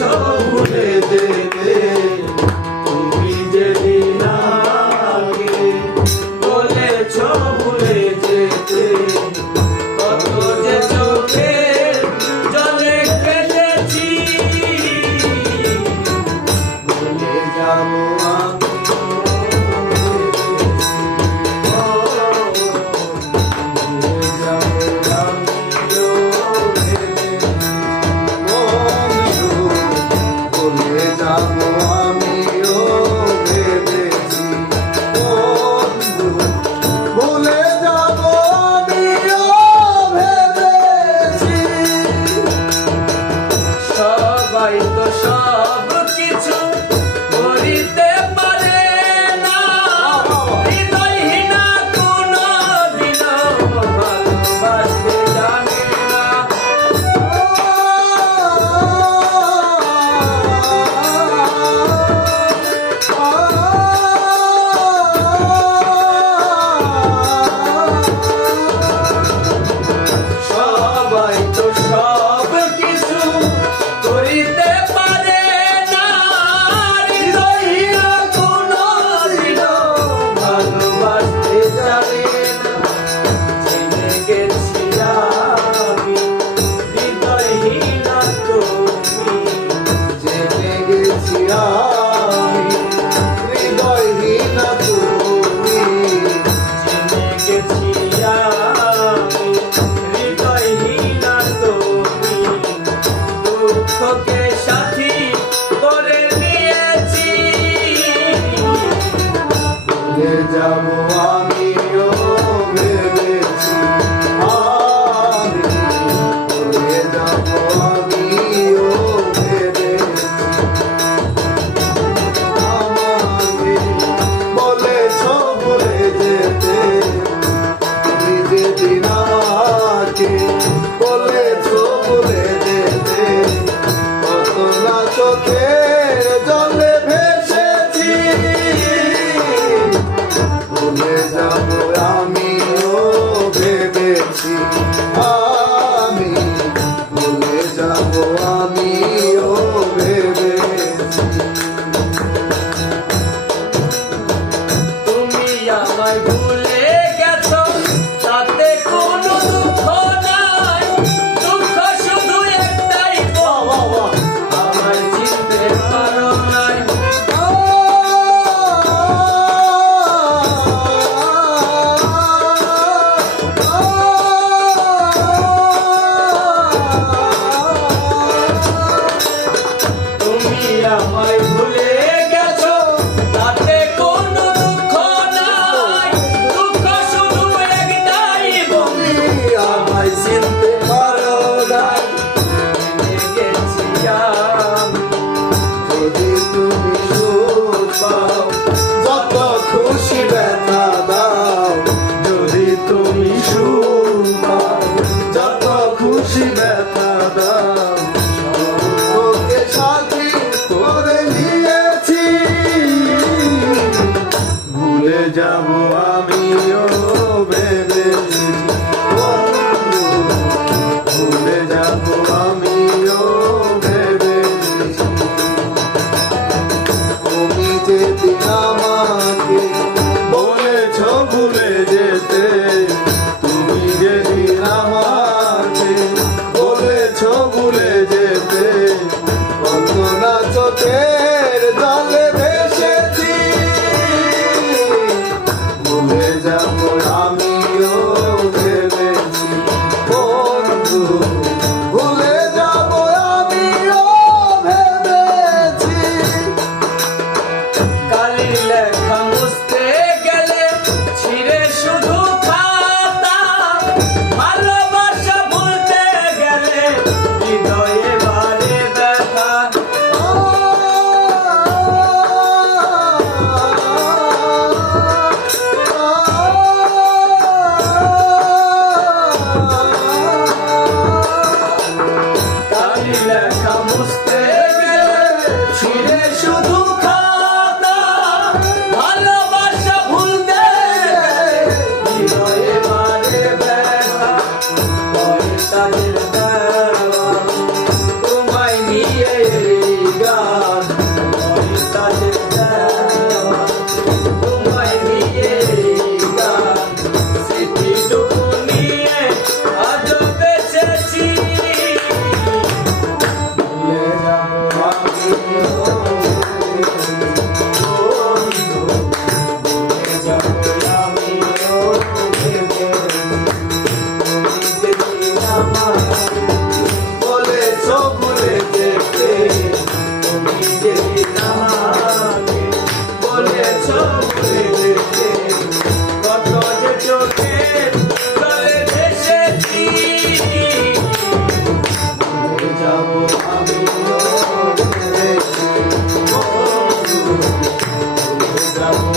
ভুলে যেতে তুমি যেদিন আগে বলেছ ভুলে যেতে কত যে চোখের জলে কেঁদেছি ভুলে যাবো আমি সব কিছু করিতে পারে না হৃদয়হীনা কোনো দিন ভালোবাসতে জানে না সবাই তো সব কিছু করিতে দুঃখকে সাথী করে নিয়েছি ভুলে যাবো আমিও ভেবেছি আমি ভুলে যাবো আমিও ভেবেছি আমাকে বলেছ ভুলে যেতে তুমি যেদিন আমাকে বলেছ ভুলে যেতে চোখের জলে ভেসেছি ভুলে যাবো আমিও ভেবেছি আমি ভুলে যাবো আমিও ভেবেছি তুমি আমায় ভুলে গেছো তাতে কোনো দুঃখ নাই দুঃখ শুধু একটাই আমায় ভুলে গেছো তাতে কোনো দুঃখ নাই দুঃখ শুধু একটাই তুমি আমায় চিনতে পারো নাই গেছি আমি যদি তুমি সুখ পাও যত খুশি ব্যথা দাও যদি তুমি সুখ পাও যত খুশি ব্যথা দাও ভুলে যাবো আমিও ভেবেছি ভুলে যাবো আমিও ভেবেছি তুমি যেদিন আমাকে বলেছ ভুলে যেতে তুমি যেদিন আমাকে বলেছ ভুলে যেতে কত না চোখের জলে ভেসেছি ভুলে যাবো আমিও ভেবেছি বন্ধু ভুলে যাবো আমিও ভেবেছি কালির লেখা মুছতে গেলে ছিঁড়ে শুধু খাতা ভালোবাসা ভুলতে গেলে হৃদয়ে বাড়ে ব্যথা লেখা মুছতে গেলে ছিঁড়ে শুধু খাতা ভালোবাসা ভুলতে হৃদয়ে বাড়ে ব্যথা তাদের দেওয়া তোমায় নিয়ে যেদিন আমাকে বলেছ ভুলে যেতে, কত যে চোখের জলে ভেসেছি, ভুলে যাব আমিও ভেবেছি, ভুলে যাব